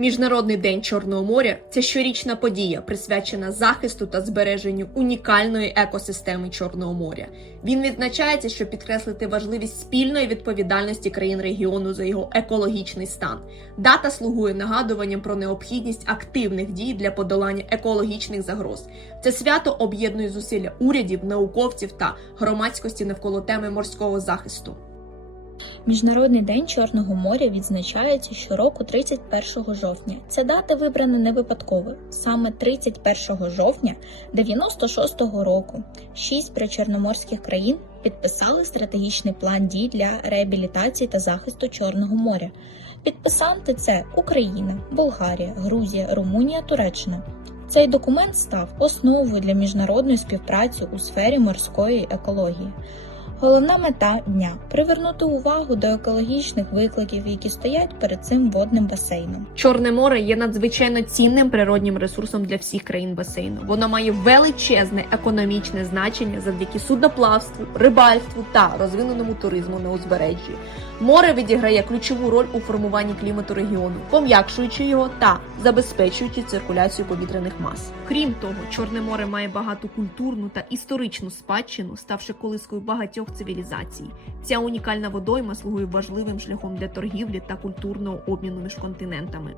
Міжнародний день Чорного моря це щорічна подія, присвячена захисту та збереженню унікальної екосистеми Чорного моря. Він відзначається, щоб підкреслити важливість спільної відповідальності країн регіону за його екологічний стан. Дата слугує нагадуванням про необхідність активних дій для подолання екологічних загроз. Це свято об'єднує зусилля урядів, науковців та громадськості навколо теми морського захисту. Міжнародний день Чорного моря відзначається щороку 31 жовтня. Ця дата вибрана не випадково. Саме 31 жовтня 96-го року шість причорноморських країн підписали стратегічний план дій для реабілітації та захисту Чорного моря. Підписанти це Україна, Болгарія, Грузія, Румунія, Туреччина. Цей документ став основою для міжнародної співпраці у сфері морської екології. Головна мета дня привернути увагу до екологічних викликів, які стоять перед цим водним басейном. Чорне море є надзвичайно цінним природнім ресурсом для всіх країн басейну. Воно має величезне економічне значення завдяки судноплавству, рибальству та розвиненому туризму на узбережжі. Море відіграє ключову роль у формуванні клімату регіону, пом'якшуючи його та забезпечуючи циркуляцію повітряних мас. Крім того, Чорне море має багату культурну та історичну спадщину, ставши колискою багатьох цивілізацій. Ця унікальна водойма слугує важливим шляхом для торгівлі та культурного обміну між континентами.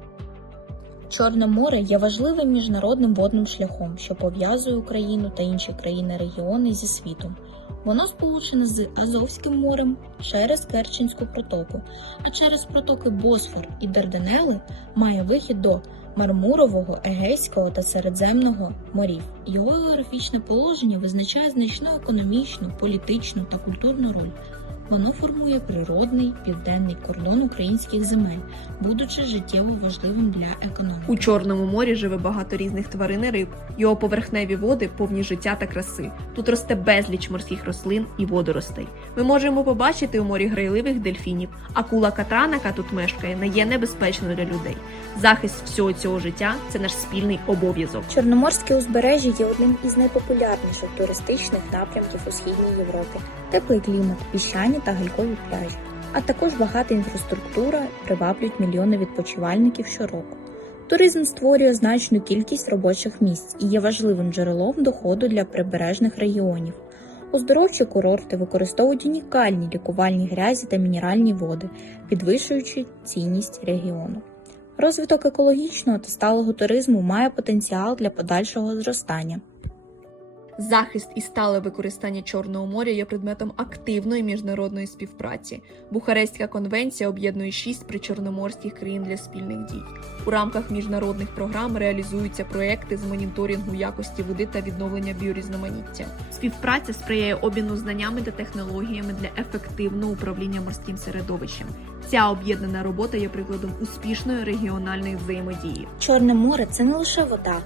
Чорне море є важливим міжнародним водним шляхом, що пов'язує Україну та інші країни-регіони зі світом. Воно сполучене з Азовським морем через Керченську протоку, а через протоки Босфор і Дарданели має вихід до Мармурового, Егейського та Середземного морів. Його географічне положення визначає значну економічну, політичну та культурну роль. Воно формує природний південний кордон українських земель, будучи життєво важливим для економіки. У Чорному морі живе багато різних тварин і риб. Його поверхневі води повні життя та краси. Тут росте безліч морських рослин і водоростей. Ми можемо побачити у морі грайливих дельфінів. Акула катран, яка тут мешкає, не є небезпечною для людей. Захист всього цього життя це наш спільний обов'язок. Чорноморське узбережжя є одним із найпопулярніших туристичних напрямків у східній Європі. Теплий клімат, піщані та галькові пляжі, а також багата інфраструктура приваблюють мільйони відпочивальників щороку. Туризм створює значну кількість робочих місць і є важливим джерелом доходу для прибережних регіонів. Оздоровчі курорти використовують унікальні лікувальні грязі та мінеральні води, підвищуючи цінність регіону. Розвиток екологічного та сталого туризму має потенціал для подальшого зростання. Захист і стале використання Чорного моря є предметом активної міжнародної співпраці. Бухарестська конвенція об'єднує шість причорноморських країн для спільних дій. У рамках міжнародних програм реалізуються проекти з моніторингу якості води та відновлення біорізноманіття. Співпраця сприяє обміну знаннями та технологіями для ефективного управління морським середовищем. Ця об'єднана робота є прикладом успішної регіональної взаємодії. Чорне море це не лише вода,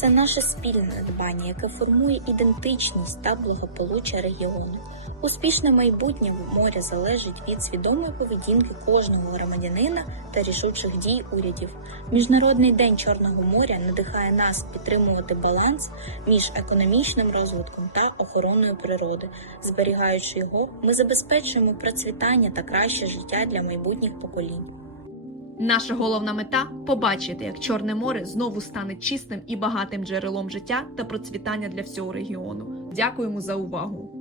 це наше спільне дбання, яке формує ідентичність та благополуччя регіону. Успішне майбутнє моря залежить від свідомої поведінки кожного громадянина та рішучих дій урядів. Міжнародний день Чорного моря надихає нас підтримувати баланс між економічним розвитком та охороною природи. Зберігаючи його, ми забезпечуємо процвітання та краще життя для майбутніх поколінь. Наша головна мета побачити, як Чорне море знову стане чистим і багатим джерелом життя та процвітання для всього регіону. Дякуємо за увагу!